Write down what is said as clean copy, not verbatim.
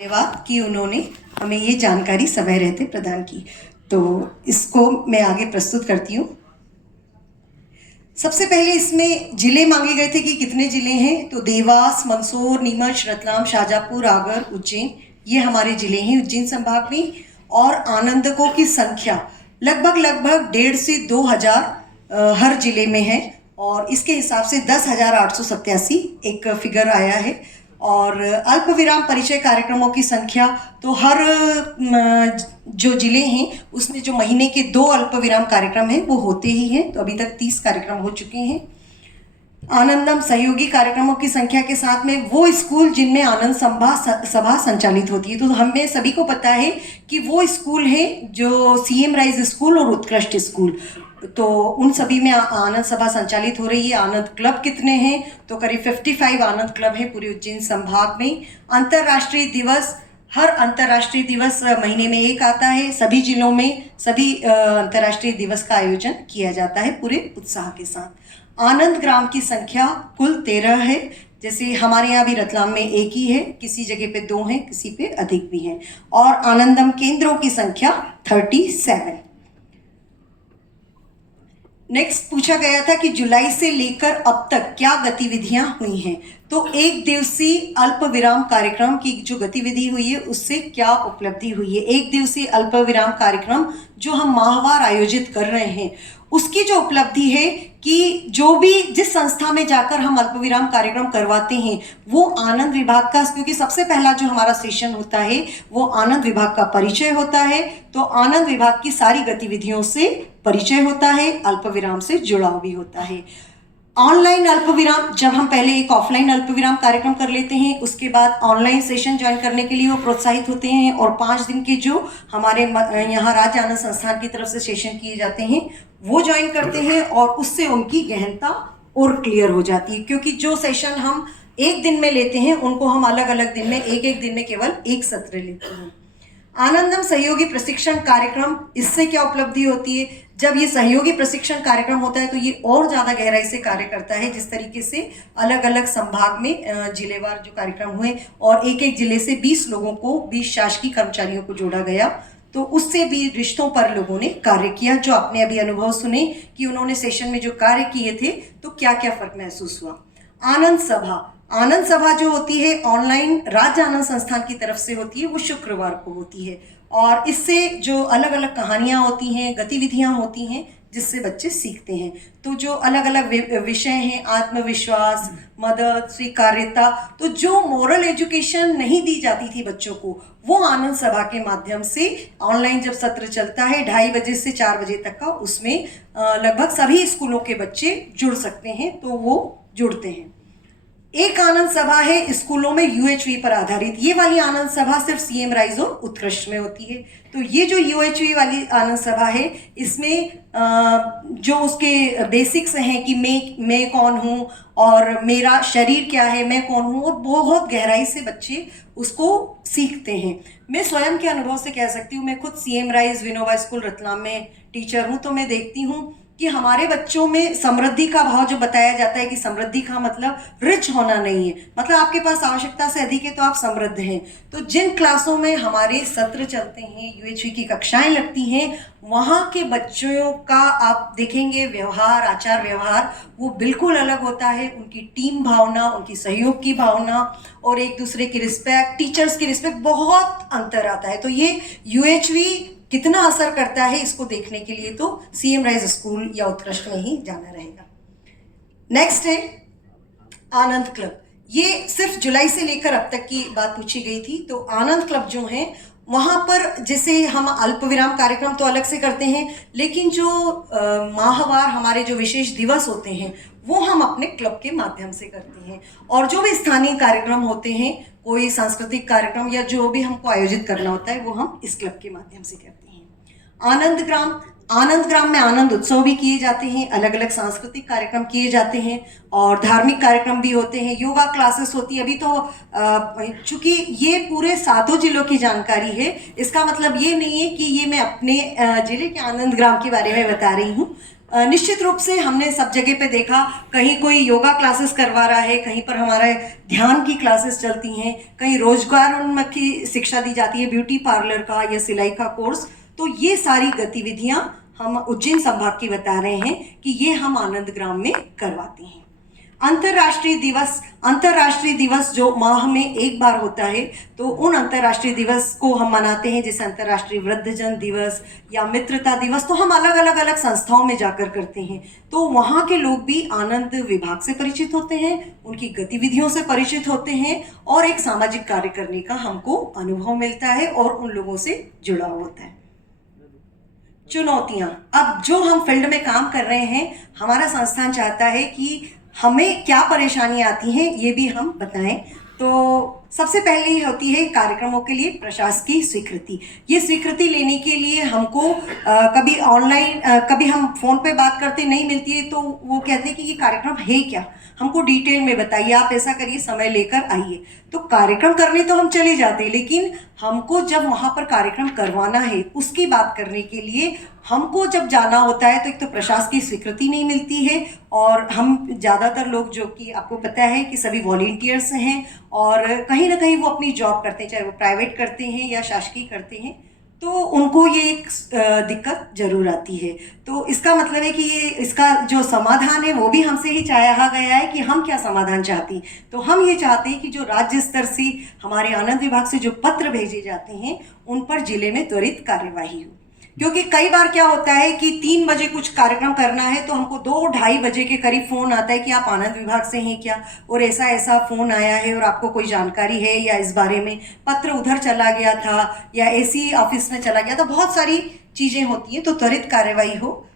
धन्यवाद कि उन्होंने हमें ये जानकारी समय रहते प्रदान की। तो इसको मैं आगे प्रस्तुत करती हूँ। सबसे पहले इसमें जिले मांगे गए थे कि कितने जिले हैं, तो देवास, मंदसौर, नीमच, रतलाम, शाजापुर, आगर, उज्जैन, ये हमारे जिले हैं उज्जैन संभाग में। और आनंदकों की संख्या लगभग 1,500 से 2,000 हर जिले में है, और इसके हिसाब से 10,887 एक फिगर आया है। और अल्प विराम परिचय कार्यक्रमों की संख्या तो हर जो जिले हैं उसमें जो महीने के 2 अल्प विराम कार्यक्रम हैं वो होते ही हैं, तो अभी तक 30 कार्यक्रम हो चुके हैं। आनंदम सहयोगी कार्यक्रमों की संख्या के साथ में वो स्कूल जिनमें आनंद सभा संचालित होती है, तो हमें सभी को पता है कि वो स्कूल है जो सीएम राइज स्कूल और उत्कृष्ट स्कूल, तो उन सभी में आनंद सभा संचालित हो रही है। आनंद क्लब कितने हैं, तो करीब 55 आनंद क्लब है पूरे उज्जैन संभाग में। अंतर्राष्ट्रीय दिवस, हर अंतर्राष्ट्रीय दिवस महीने में एक आता है। सभी जिलों में सभी अंतर्राष्ट्रीय दिवस का आयोजन किया जाता है पूरे उत्साह के साथ। आनंद ग्राम की संख्या कुल 13 है, जैसे हमारे यहाँ भी रतलाम में एक ही है, किसी जगह पे 2 हैं, किसी पे अधिक भी हैं। और आनंदम केंद्रों की संख्या 37। नेक्स्ट पूछा गया था कि जुलाई से लेकर अब तक क्या गतिविधियां हुई हैं, तो एक दिवसीय अल्प विराम कार्यक्रम की जो गतिविधि हुई है उससे क्या उपलब्धि हुई है। एक दिवसीय अल्प विराम कार्यक्रम जो हम माहवार आयोजित कर रहे हैं उसकी जो उपलब्धि है कि जो भी जिस संस्था में जाकर हम अल्प विराम कार्यक्रम करवाते हैं वो आनंद विभाग का, क्योंकि सबसे पहला जो हमारा सेशन होता है वो आनंद विभाग का परिचय होता है, तो आनंद विभाग की सारी गतिविधियों से परिचय होता है, अल्प विराम से जुड़ाव भी होता है। ऑनलाइन अल्प विराम, जब हम पहले एक ऑफलाइन अल्प विराम कार्यक्रम कर लेते हैं उसके बाद ऑनलाइन सेशन ज्वाइन करने के लिए वो प्रोत्साहित होते हैं, और 5 दिन के जो हमारे यहाँ राज्य आनंद संस्थान की तरफ से सेशन किए जाते हैं वो ज्वाइन करते हैं, और उससे उनकी गहनता और क्लियर हो जाती है, क्योंकि जो सेशन हम एक दिन में लेते हैं उनको हम अलग अलग दिन में एक दिन में केवल एक सत्र लेते हैं। आनंदम सहयोगी प्रशिक्षण कार्यक्रम, इससे क्या उपलब्धि होती है, जब ये सहयोगी प्रशिक्षण कार्यक्रम होता है तो ये और ज़्यादा गहराई से कार्य करता है। जिस तरीके से अलग अलग संभाग में जिलेवार जो कार्यक्रम हुए और एक जिले से 20 लोगों को, 20 शासकीय कर्मचारियों को जोड़ा गया, तो उससे भी रिश्तों पर लोगों ने कार्य किया। जो आपने अभी अनुभव सुने कि उन्होंने सेशन में जो कार्य किए थे तो क्या क्या फर्क महसूस हुआ। आनंद सभा, आनंद सभा जो होती है ऑनलाइन राज्य आनंद संस्थान की तरफ से होती है, वो शुक्रवार को होती है, और इससे जो अलग अलग कहानियाँ होती हैं, गतिविधियाँ होती हैं जिससे बच्चे सीखते हैं। तो जो अलग अलग विषय हैं, आत्मविश्वास, मदद, स्वीकार्यता, तो जो मोरल एजुकेशन नहीं दी जाती थी बच्चों को वो आनंद सभा के माध्यम से ऑनलाइन जब सत्र चलता है 2:30 बजे से 4 बजे तक का, उसमें लगभग सभी स्कूलों के बच्चे जुड़ सकते हैं, तो वो जुड़ते हैं। एक आनंद सभा है स्कूलों में यूएचवी पर आधारित, ये वाली आनंद सभा सिर्फ सीएम राइज और उत्कृष्ट में होती है। तो ये जो यूएचवी वाली आनंद सभा है इसमें जो उसके बेसिक्स हैं कि मैं कौन हूँ और मेरा शरीर क्या है, मैं कौन हूँ, और बहुत गहराई से बच्चे उसको सीखते हैं। मैं स्वयं के अनुभव से कह सकती हूँ, मैं खुद CM rise Vinoba school Ratlam में टीचर हूँ, तो मैं देखती हूँ कि हमारे बच्चों में समृद्धि का भाव जो बताया जाता है कि समृद्धि का मतलब रिच होना नहीं है, मतलब आपके पास आवश्यकता से अधिक है तो आप समृद्ध हैं। तो जिन क्लासों में हमारे सत्र चलते हैं, यूएचवी की कक्षाएं लगती हैं, वहाँ के बच्चों का आप देखेंगे व्यवहार, आचार व्यवहार वो बिल्कुल अलग होता है। उनकी टीम भावना, उनकी सहयोग की भावना और एक दूसरे की रिस्पेक्ट, टीचर्स की रिस्पेक्ट, बहुत अंतर आता है। तो ये यूएचवी कितना असर करता है इसको देखने के लिए तो सीएम राइज स्कूल या उत्कृष्ट में ही जाना रहेगा। नेक्स्ट है आनंद क्लब, ये सिर्फ जुलाई से लेकर अब तक की बात पूछी गई थी। तो आनंद क्लब जो है वहाँ पर जैसे हम अल्प विराम कार्यक्रम तो अलग से करते हैं, लेकिन जो माहवार हमारे जो विशेष दिवस होते हैं वो हम अपने क्लब के माध्यम से करते हैं, और जो भी स्थानीय कार्यक्रम होते हैं, कोई सांस्कृतिक कार्यक्रम या जो भी हमको आयोजित करना होता है वो हम इस क्लब के माध्यम से करते हैं। आनंद ग्राम, आनंद ग्राम में आनंद उत्सव भी किए जाते हैं, अलग अलग सांस्कृतिक कार्यक्रम किए जाते हैं और धार्मिक कार्यक्रम भी होते हैं, योगा क्लासेस होती है। अभी तो चूंकि ये पूरे 7 जिलों की जानकारी है, इसका मतलब ये नहीं है कि ये मैं अपने जिले के आनंद ग्राम के बारे में बता रही हूँ। निश्चित रूप से हमने सब जगह पे देखा, कहीं कोई योगा क्लासेस करवा रहा है, कहीं पर हमारे ध्यान की क्लासेस चलती हैं, कहीं रोजगारोन्मुखी शिक्षा दी जाती है, ब्यूटी पार्लर का या सिलाई का कोर्स। तो ये सारी गतिविधियां हम उज्जैन संभाग की बता रहे हैं कि ये हम आनंद ग्राम में करवाते हैं। अंतर्राष्ट्रीय दिवस जो माह में एक बार होता है, तो उन अंतर्राष्ट्रीय दिवस को हम मनाते हैं, जैसे अंतर्राष्ट्रीय वृद्धजन दिवस या मित्रता दिवस। तो हम अलग अलग संस्थाओं में जाकर करते हैं, तो वहाँ के लोग भी आनंद विभाग से परिचित होते हैं, उनकी गतिविधियों से परिचित होते हैं और एक सामाजिक कार्य करने का हमको अनुभव मिलता है और उन लोगों से जुड़ाव होता है। चुनौतियाँ, अब जो हम फील्ड में काम कर रहे हैं, हमारा संस्थान चाहता है कि हमें क्या परेशानियाँ आती हैं ये भी हम बताएं। तो सबसे पहले होती है कार्यक्रमों के लिए प्रशासकीय स्वीकृति। ये स्वीकृति लेने के लिए हमको कभी ऑनलाइन, कभी हम फ़ोन पे बात करते नहीं मिलती है, तो वो कहते हैं कि ये कार्यक्रम है क्या, हमको डिटेल में बताइए, आप ऐसा करिए, समय लेकर आइए। तो कार्यक्रम करने तो हम चले जाते हैं, लेकिन हमको जब वहाँ पर कार्यक्रम करवाना है उसकी बात करने के लिए हमको जब जाना होता है, तो एक तो प्रशासकीय स्वीकृति नहीं मिलती है, और हम ज़्यादातर लोग, जो कि आपको पता है कि सभी वॉलंटियर्स हैं और कहीं ना कहीं वो अपनी जॉब करते हैं, चाहे वो प्राइवेट करते हैं या शासकीय करते हैं, तो उनको ये एक दिक्कत जरूर आती है। तो इसका मतलब है कि ये इसका जो समाधान है वो भी हमसे ही चाहा गया है कि हम क्या समाधान चाहते हैं। तो हम ये चाहते हैं कि जो राज्य स्तर से हमारे आनंद विभाग से जो पत्र भेजे जाते हैं, उन पर जिले में त्वरित कार्यवाही हो, क्योंकि कई बार क्या होता है कि 3 बजे कुछ कार्यक्रम करना है, तो हमको 2-2:30 बजे के करीब फ़ोन आता है कि आप आनंद विभाग से हैं क्या, और ऐसा ऐसा फ़ोन आया है और आपको कोई जानकारी है या इस बारे में, पत्र उधर चला गया था या ऐसी ऑफिस में चला गया था, बहुत सारी चीज़ें होती हैं। तो त्वरित कार्यवाही हो,